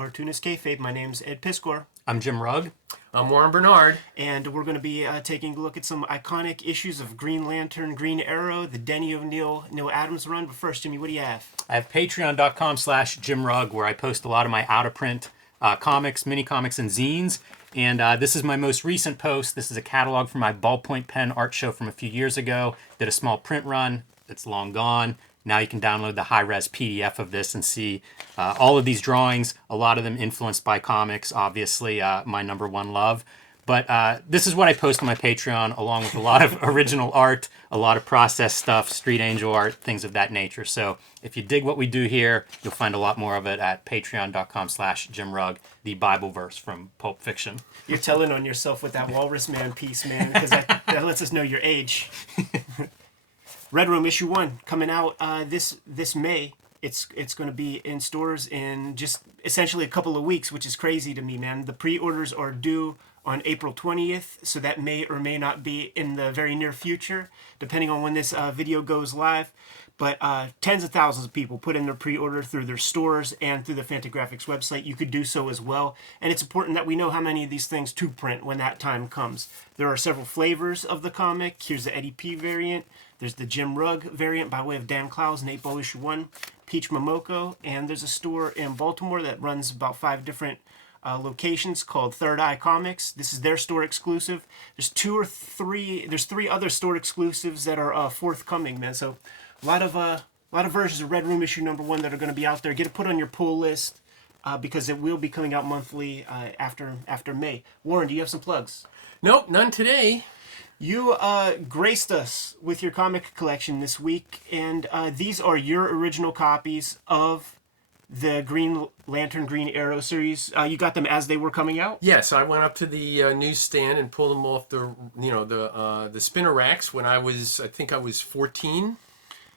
Cartoonist Kayfabe. My name's Ed Piskor. I'm Jim Rugg. I'm Warren Bernard. And we're going to be taking a look at some iconic issues of Green Lantern, Green Arrow, the Denny of Neal Adams run. But first, Jimmy, what do you have? I have patreon.com/Jim Rugg, where I post a lot of my out-of-print comics, mini-comics, and zines. And this is my most recent post. This is a catalog from my ballpoint pen art show from a few years ago. Did a small print run. It's long gone. Now you can download the high-res PDF of this and see all of these drawings, a lot of them influenced by comics, obviously my number one love. But this is what I post on my Patreon, along with a lot of original art, a lot of process stuff, Street Angel art, things of that nature. So if you dig what we do here, you'll find a lot more of it at patreon.com/Jim Rugg, the Bible verse from Pulp Fiction. You're telling on yourself with that Walrus Man piece, man, because that lets us know your age. Red Room issue 1 coming out this May. It's going to be in stores in just essentially a couple of weeks, which is crazy to me, man. The pre-orders are due on April 20th, so that may or may not be in the very near future, depending on when this video goes live. But tens of thousands of people put in their pre-order through their stores and through the Fantagraphics website. You could do so as well. And it's important that we know how many of these things to print when that time comes. There are several flavors of the comic. Here's the Eddie P variant. There's the Jim Rugg variant by way of Dan Clowes and 8-Ball issue 1, Peach Momoko. And there's a store in Baltimore that runs about 5 different locations called Third Eye Comics. This is their store exclusive. There's 3 other store exclusives that are forthcoming, man. So a lot of versions of Red Room issue number 1 that are going to be out there. Get it put on your pull list because it will be coming out monthly after May. Warren, do you have some plugs? Nope, none today. You graced us with your comic collection this week, and these are your original copies of the Green Lantern, Green Arrow series. You got them as they were coming out? Yes, I went up to the newsstand and pulled them off the spinner racks when I think I was 14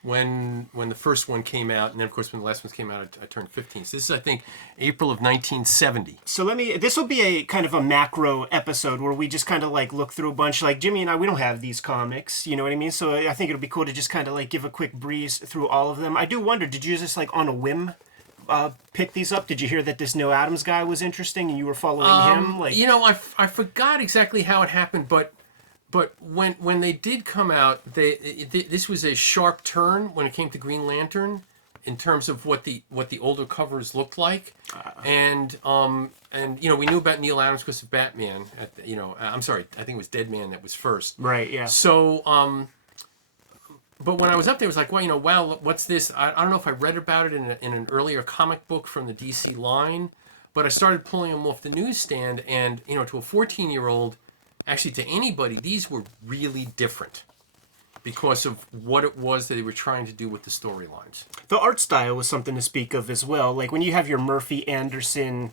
when the first one came out, and then of course when the last one came out, I turned 15. So this is, I think, April of 1970. So this will be a kind of a macro episode where we just kind of like look through a bunch. Like Jimmy and I, we don't have these comics, you know what I mean? So I think it'll be cool to just kind of like give a quick breeze through all of them. I do wonder, did you just like on a whim pick these up? Did you hear that this Neal Adams guy was interesting and you were following him? Like, I forgot exactly how it happened, but when they did come out, this was a sharp turn when it came to Green Lantern in terms of what the older covers looked like, and we knew about Neal Adams because of Batman. I'm sorry, I think it was Dead Man that was first. Right. Yeah. So, but when I was up there, it was like, wow, what's this? I don't know if I read about it in an earlier comic book from the DC line, but I started pulling them off the newsstand, and to a 14-year-old. Actually, to anybody, these were really different because of what it was that they were trying to do with the storylines. The art style was something to speak of as well. Like when you have your Murphy Anderson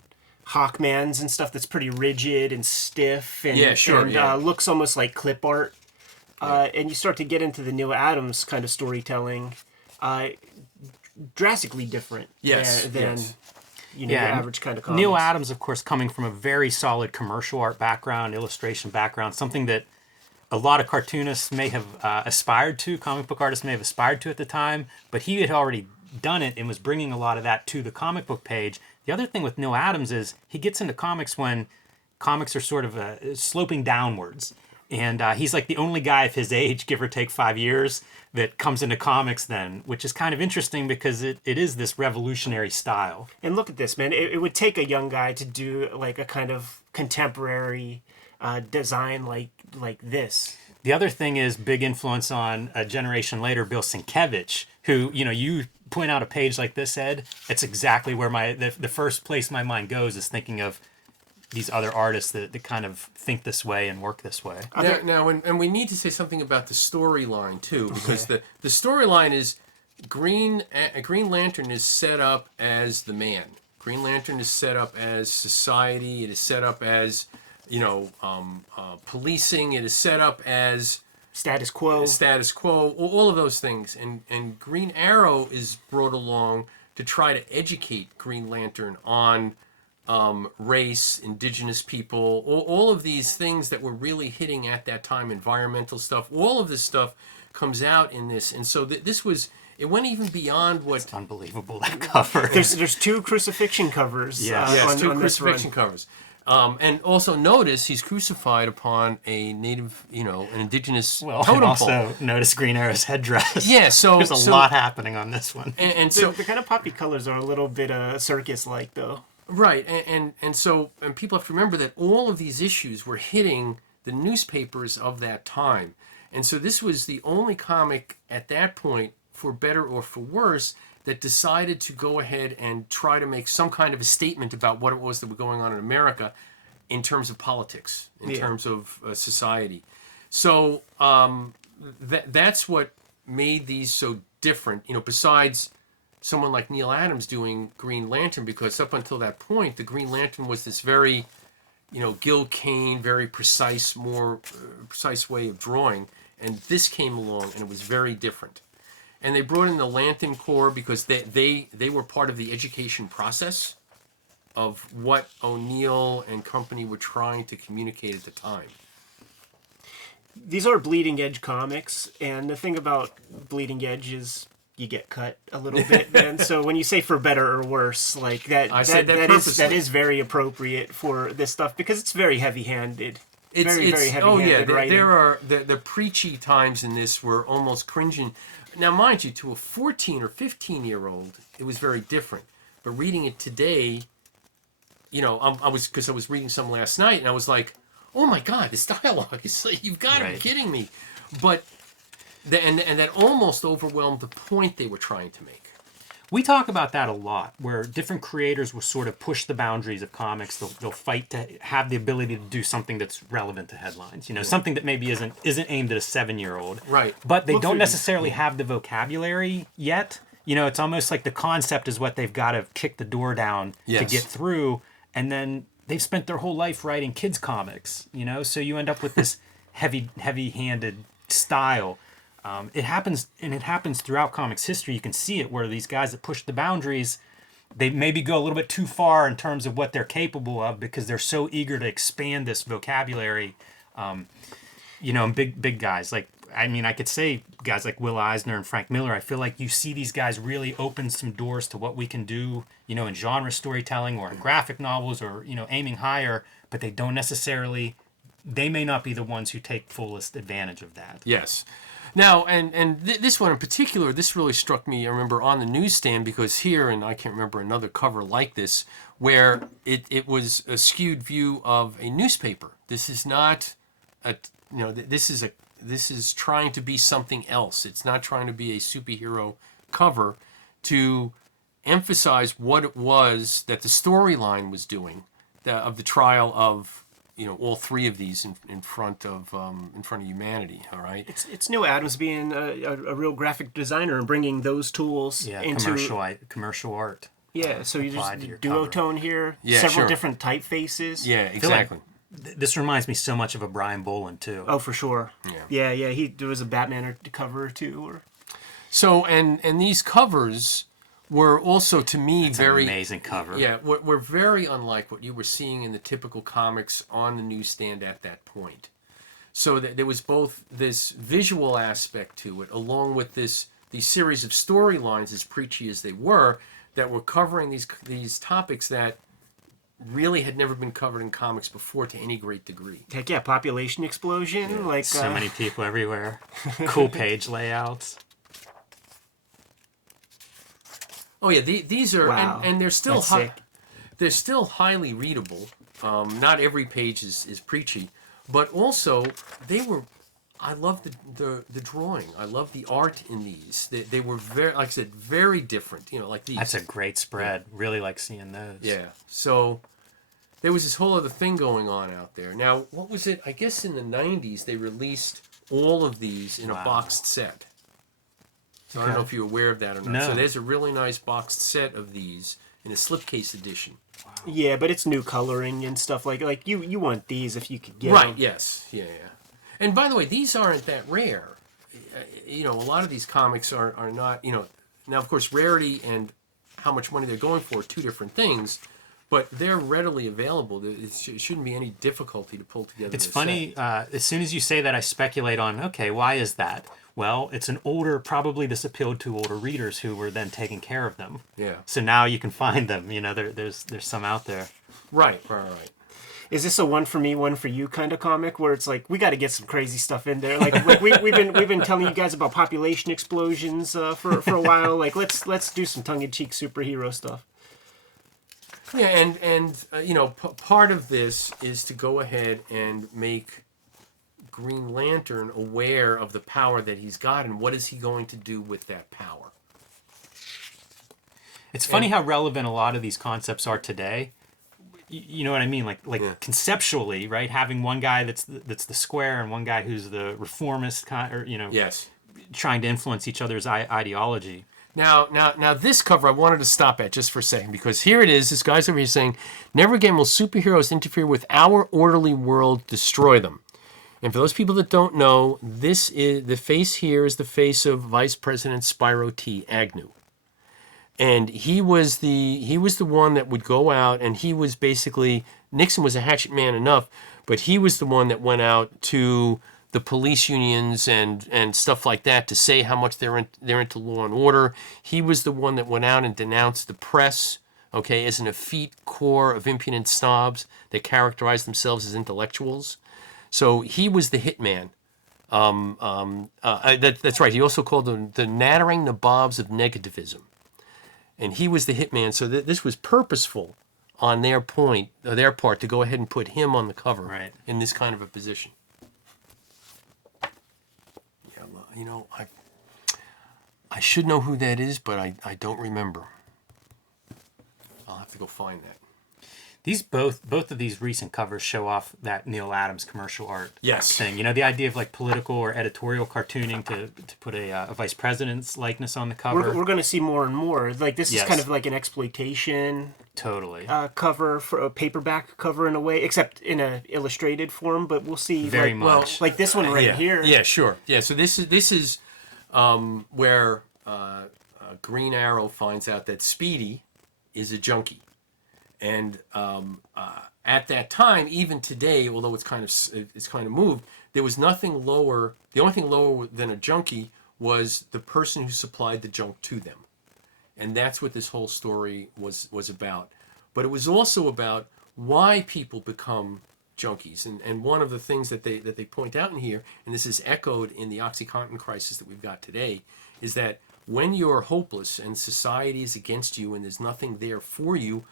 Hawkmans and stuff that's pretty rigid and stiff and, looks almost like clip art. And you start to get into the Neal Adams kind of storytelling, drastically different than your average kind of comics. Neal Adams, of course, coming from a very solid commercial art background, illustration background, something that a lot of cartoonists may have aspired to, comic book artists may have aspired to at the time, but he had already done it and was bringing a lot of that to the comic book page. The other thing with Neal Adams is he gets into comics when comics are sort of sloping downwards. And he's like the only guy of his age, give or take 5 years, that comes into comics then, which is kind of interesting because it is this revolutionary style. And look at this, man. It would take a young guy to do like a kind of contemporary design like this. The other thing is big influence on a generation later, Bill Sienkiewicz, who, you point out a page like this, Ed, it's exactly where the first place my mind goes is thinking of these other artists that kind of think this way and work this way. Now, and we need to say something about the storyline too, because the storyline is Green Lantern is set up as the man. Green Lantern is set up as society. It is set up as policing. It is set up as status quo. All of those things, and Green Arrow is brought along to try to educate Green Lantern on race, indigenous people, all of these things that were really hitting at that time, environmental stuff, all of this stuff comes out in this. And so this was, it went even beyond what. Unbelievable, that cover. There's 2 crucifixion covers. Yes. Two on this crucifixion run. covers. And also notice he's crucified upon a native, an indigenous Well, totem and pole. also notice Green Arrow's headdress. Yeah, so there's a lot happening on this one. And So so the kind of poppy colors are a little bit circus-like, though. right, and people have to remember that all of these issues were hitting the newspapers of that time, and so this was the only comic at that point, for better or for worse, that decided to go ahead and try to make some kind of a statement about what it was that was going on in America in terms of politics, in terms of society. So that's what made these so different, besides someone like Neal Adams doing Green Lantern, because up until that point, the Green Lantern was this very, Gil Kane, very precise, more precise way of drawing. And this came along, and it was very different. And they brought in the Lantern Corps because they were part of the education process of what O'Neill and company were trying to communicate at the time. These are bleeding edge comics, and the thing about bleeding edge is you get cut a little bit, man. So when you say for better or worse, like that is very appropriate for this stuff because it's very heavy-handed. Very heavy-handed writing. There are the preachy times in this were almost cringing. Now, mind you, to a 14 or 15-year-old, it was very different. But reading it today, I was reading some last night, and I was like, oh my God, this dialogue is like, you've got to be kidding me. But and that almost overwhelmed the point they were trying to make. We talk about that a lot, where different creators will sort of push the boundaries of comics. They'll fight to have the ability to do something that's relevant to headlines. Something that maybe isn't aimed at a 7-year-old. Right. But they don't necessarily have the vocabulary yet. It's almost like the concept is what they've got to kick the door down to get through, and then they've spent their whole life writing kids comics. So you end up with this heavy-handed style. It happens throughout comics history. You can see it where these guys that push the boundaries, they maybe go a little bit too far in terms of what they're capable of because they're so eager to expand this vocabulary. And big guys I could say guys like Will Eisner and Frank Miller. I feel like you see these guys really open some doors to what we can do, in genre storytelling or in graphic novels or aiming higher, but they don't necessarily. They may not be the ones who take fullest advantage of that. Yes. Now, this one in particular, this really struck me, I remember, on the newsstand, because here, and I can't remember another cover like this, where it was a skewed view of a newspaper. This is not this is trying to be something else. It's not trying to be a superhero cover to emphasize what it was that the storyline was doing, of the trial of all 3 of these in front of humanity. All right. It's Neal Adams being a real graphic designer and bringing those tools into commercial art. Yeah, so you just duotone here, several different typefaces. Yeah, exactly. This reminds me so much of a Brian Boland too. Oh, for sure. Yeah. There was a Batman cover too. So and these covers were also, to me, very amazing cover. Yeah, were very unlike what you were seeing in the typical comics on the newsstand at that point. So that there was both this visual aspect to it, along with these series of storylines, as preachy as they were, that were covering these topics that really had never been covered in comics before to any great degree. Heck yeah, population explosion, like so many people everywhere, cool page layouts. Oh yeah, these are, wow. and they're still sick. They're still highly readable. Not every page is preachy, but also they were. I love the drawing. I love the art in these. They were very, like I said, very different. Like these. That's a great spread. Really like seeing those. Yeah. So there was this whole other thing going on out there. Now, what was it? I guess in the 90s they released all of these in a boxed set. So I don't know if you're aware of that or not. No. So there's a really nice boxed set of these in a slipcase edition. Wow. Yeah, but it's new coloring and stuff like you want these if you could get right. them. Yes. Yeah. And by the way, these aren't that rare. A lot of these comics are not. Now of course rarity and how much money they're going for are 2 different things. But they're readily available. It shouldn't be any difficulty to pull together. It's funny. As soon as you say that, I speculate on, okay, why is that? Well, it's probably this appealed to older readers who were then taking care of them. Yeah. So now you can find them. You know, there's some out there. Right. Is this a one for me, one for you kind of comic where it's like we got to get some crazy stuff in there? Like we've been telling you guys about population explosions for a while. Like let's do some tongue-in-cheek superhero stuff. Yeah, and you know, part of this is to go ahead and make Green Lantern aware of the power that he's got, and what is he going to do with that power. It's funny how relevant a lot of these concepts are today. You know what I mean? Like conceptually, right? Having one guy that's the square and one guy who's the reformist, or Yes. trying to influence each other's ideology. Now, this cover I wanted to stop at just for a second, because here it is. This guy's over here saying, "Never again will superheroes interfere with our orderly world, destroy them." And for those people that don't know, this is the face here is the face of Vice President Spyro T. Agnew. And he was the one that would go out, and he was basically, Nixon was a hatchet man enough, but he was the one that went out to the police unions and stuff like that to say how much they're into law and order. He was the one that went out and denounced the press, okay, as an effete core of impudent snobs that characterized themselves as intellectuals. So he was the hitman. That's right. He also called them the nattering nabobs of negativism. And he was the hitman. So this was purposeful on their part to go ahead and put him on the cover, right, in this kind of a position. Yeah, you know, I should know who that is, but I don't remember. I'll have to go find that. These both of these recent covers show off that Neal Adams commercial art thing. You know, the idea of like political or editorial cartooning to put a vice president's likeness on the cover. We're going to see more and more. Like this is kind of like an exploitation cover, for a paperback cover in a way, except in a illustrated form. But we'll see very much like this one right here. Yeah, sure. Yeah, so this is where Green Arrow finds out that Speedy is a junkie. And at that time, even today, although it's kind of moved, there was nothing lower. The only thing lower than a junkie was the person who supplied the junk to them, and that's what this whole story was about. But it was also about why people become junkies, and one of the things that they point out in here, and this is echoed in the OxyContin crisis that we've got today, is that when you're hopeless and society is against you and there's nothing there for you,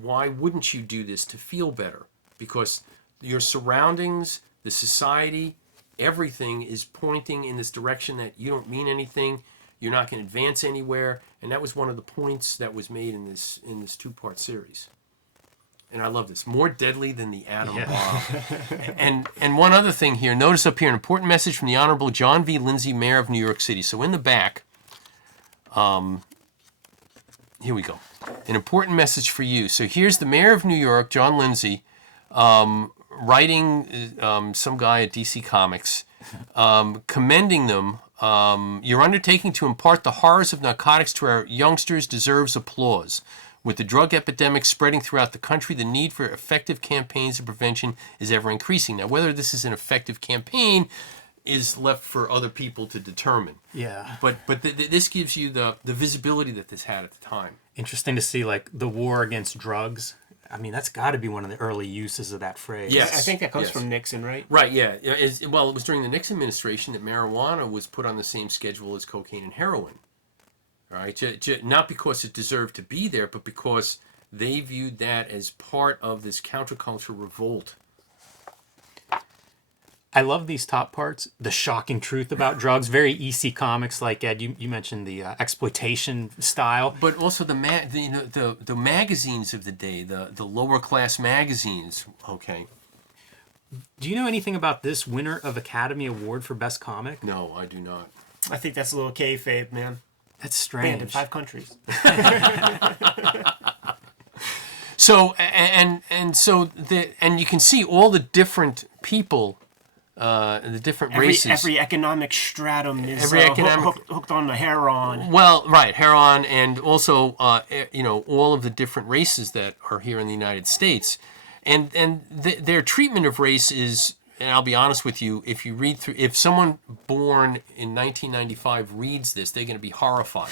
why wouldn't you do this to feel better? Because your surroundings, the society, everything is pointing in this direction that you don't mean anything, you're not going to advance anywhere, and that was one of the points that was made in this two-part series. And I love this. More deadly than the atom bomb. And one other thing here, notice up here, an important message from the Honorable John V. Lindsay, Mayor of New York City. So in the back, here we go. An important message for you. So here's the Mayor of New York, John Lindsay, writing some guy at DC Comics, commending them. Your undertaking to impart the horrors of narcotics to our youngsters deserves applause. With the drug epidemic spreading throughout the country, the need for effective campaigns of prevention is ever increasing. Now, whether this is an effective campaign is left for other people to determine. Yeah. But this gives you the visibility that this had at the time. Interesting to see, like, the war against drugs. I mean, that's got to be one of the early uses of that phrase. Yes. I think that comes from Nixon, right? Right, yeah. It was during the Nixon administration that marijuana was put on the same schedule as cocaine and heroin. All right? Not because it deserved to be there, but because they viewed that as part of this counterculture revolt. I love these top parts. The shocking truth about drugs, very EC Comics, like Ed, you mentioned the exploitation style. But also the magazines of the day, the lower class magazines. Okay. Do you know anything about this winner of Academy Award for Best Comic? No, I do not. I think that's a little kayfabe, man. That's strange. Banned in 5 countries. So and you can see all the different people. The different races. Every economic stratum is hooked on the heron. Well, right, heron, and also all of the different races that are here in the United States, and their treatment of race is and I'll be honest with you, if you read through, if someone born in 1995 reads this, they're going to be horrified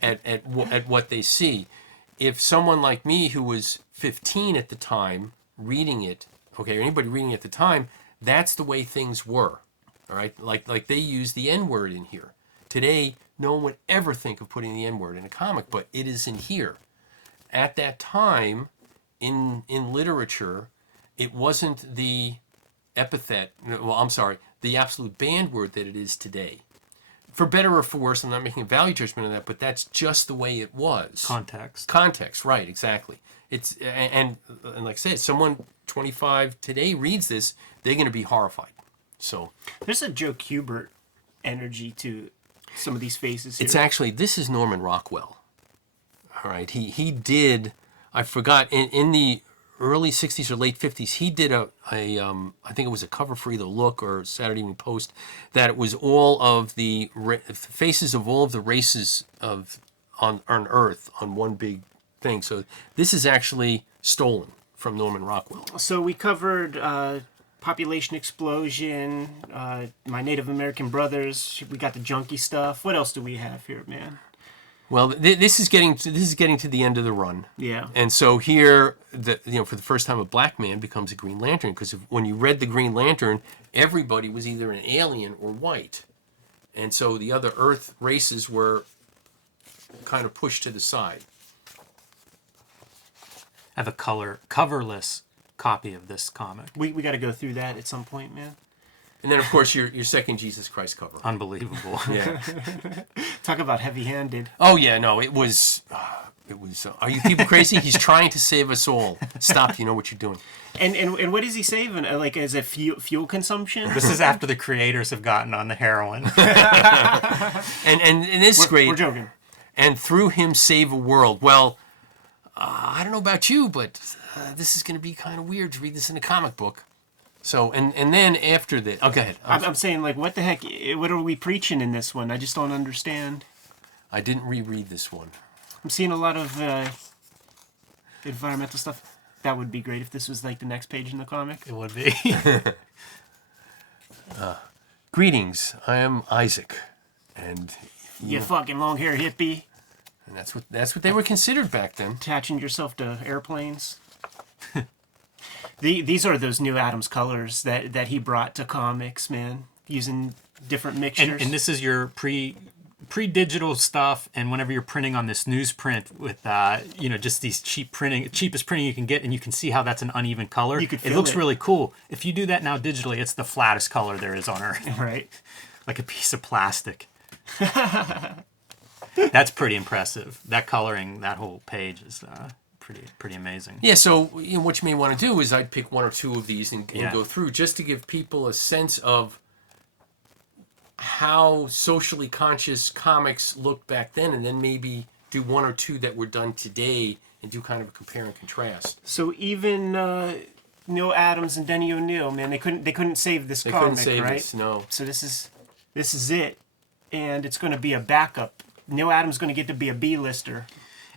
at what they see. If someone like me who was 15 at the time reading it, okay, or anybody reading it at the time, that's the way things were. All right, like they use the N-word in here. Today, no one would ever think of putting the N-word in a comic, but it is in here. At that time, in literature, it wasn't the epithet, well, I'm sorry, the absolute banned word that it is today. For better or for worse, I'm not making a value judgment on that, but that's just the way it was. Context, right, exactly. It's and like I said, someone 25 today reads this, they're going to be horrified. So there's a Joe Kubert energy to some of these faces here. It's actually, this is Norman Rockwell. All right, he did, I forgot, in the early 60s or late 50s, he did a I think it was a cover for either Look or Saturday Evening Post, that it was all of the faces of all of the races on Earth on one big thing. So this is actually stolen from Norman Rockwell. So we covered population explosion, my Native American brothers. We got the junkie stuff. What else do we have here, man? Well, this is getting to the end of the run. Yeah. And so here, for the first time, a black man becomes a Green Lantern, because when you read the Green Lantern, everybody was either an alien or white, and so the other Earth races were kind of pushed to the side. I have a coverless copy of this comic. We got to go through that at some point, man. And then, of course, your second Jesus Christ cover. Unbelievable. Yeah. Talk about heavy-handed. Oh yeah, no, it was. Are you people crazy? He's trying to save us all. Stop! You know what you're doing. And what is he saving? Like, as a fuel consumption? This is after the creators have gotten on the heroin. and this is great. We're joking. And through him save a world. Well, I don't know about you, but this is going to be kind of weird to read this in a comic book. So, and then after that... Oh, go ahead. I'm saying, like, what the heck? What are we preaching in this one? I just don't understand. I didn't reread this one. I'm seeing a lot of environmental stuff. That would be great if this was, like, the next page in the comic. It would be. Greetings, I am Isaac. And... You fucking long-hair hippie. And that's what they were considered back then. Attaching yourself to airplanes. These are those New Adams colors that he brought to comics, man, using different mixtures. And this is your pre-digital stuff, and whenever you're printing on this newsprint with just these cheapest printing you can get, and you can see how that's an uneven color. You could it looks really cool. If you do that now digitally, it's the flattest color there is on Earth. Right. Like a piece of plastic. That's pretty impressive. That coloring, that whole page is pretty amazing. Yeah, so what you may want to do is I'd pick one or two of these and go through, just to give people a sense of how socially conscious comics looked back then, and then maybe do one or two that were done today and do kind of a compare and contrast. So even Neal Adams and Denny O'Neil, man, they couldn't save this comic, couldn't save right? this, no. So this is it, and it's going to be a backup. Neal Adams is going to get to be a B-lister.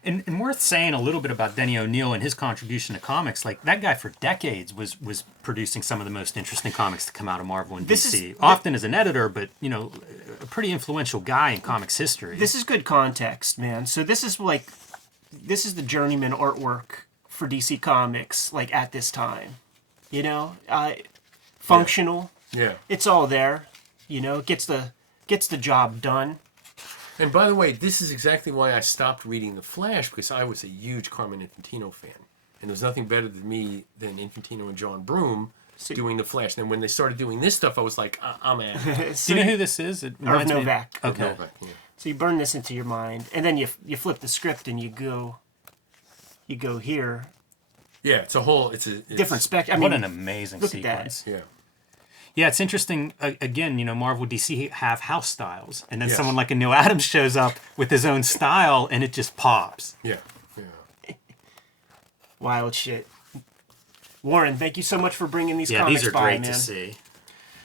And worth saying a little bit about Denny O'Neil and his contribution to comics. Like, that guy for decades was producing some of the most interesting comics to come out of Marvel and DC. Often as an editor, but, a pretty influential guy in comics history. This is good context, man. So this is the journeyman artwork for DC Comics, like, at this time. Functional. Yeah. It's all there. It gets the job done. And by the way, this is exactly why I stopped reading The Flash, because I was a huge Carmen Infantino fan. And there was nothing better than me than Infantino and John Broome doing The Flash. And then when they started doing this stuff, I was like, I'm out. Do you know who this is? It Irv Novak. Okay. Novak, yeah. So you burn this into your mind, and then you flip the script and you go here. Yeah, it's Different spec. I mean, what an amazing look sequence. at that. Yeah. Yeah, it's interesting. Again, Marvel, DC have house styles, and then Yes. someone like a Neal Adams shows up with his own style, and it just pops. Yeah. Wild shit. Warren, thank you so much for bringing these comics these are by, great man. to see.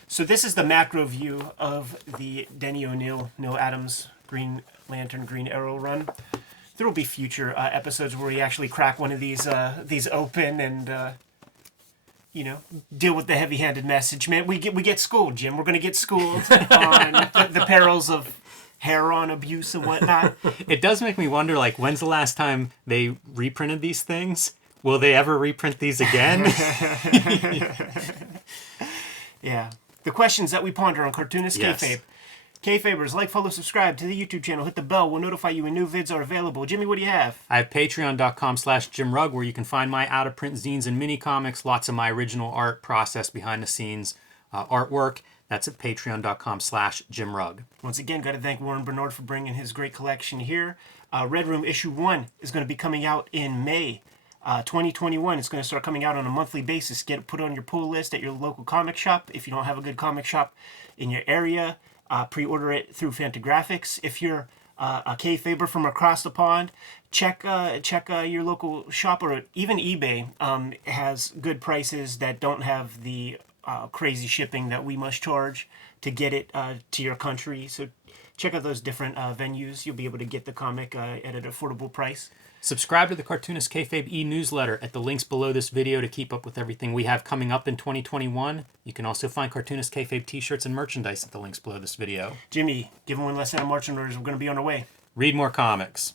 So this is the macro view of the Denny O'Neil, Neal Adams, Green Lantern, Green Arrow run. There will be future episodes where we actually crack one of these open and you know, deal with the heavy-handed message, man. We get schooled, Jim. We're gonna get schooled on the perils of heroin abuse and whatnot. It does make me wonder, like, when's the last time they reprinted these things? Will they ever reprint these again? Yeah. The questions that we ponder on Cartoonist Yes. Kayfabe. Kayfabers, like, follow, subscribe to the YouTube channel. Hit the bell. We'll notify you when new vids are available. Jimmy, what do you have? I have patreon.com/JimRugg, where you can find my out-of-print zines and mini comics, lots of my original art process behind the scenes artwork. That's at patreon.com/JimRugg. Once again, got to thank Warren Bernard for bringing his great collection here. Red Room issue 1 is going to be coming out in May 2021. It's going to start coming out on a monthly basis. Get it put on your pull list at your local comic shop. If you don't have a good comic shop in your area, pre-order it through Fantagraphics. If you're a Kayfaber from across the pond, check your local shop, or even eBay has good prices that don't have the crazy shipping that we must charge to get it to your country. So check out those different venues. You'll be able to get the comic at an affordable price. Subscribe to the Cartoonist Kayfabe e-newsletter at the links below this video to keep up with everything we have coming up in 2021. You can also find Cartoonist Kayfabe t-shirts and merchandise at the links below this video. Jimmy, give them one less set of marching orders. We're going to be on our way. Read more comics.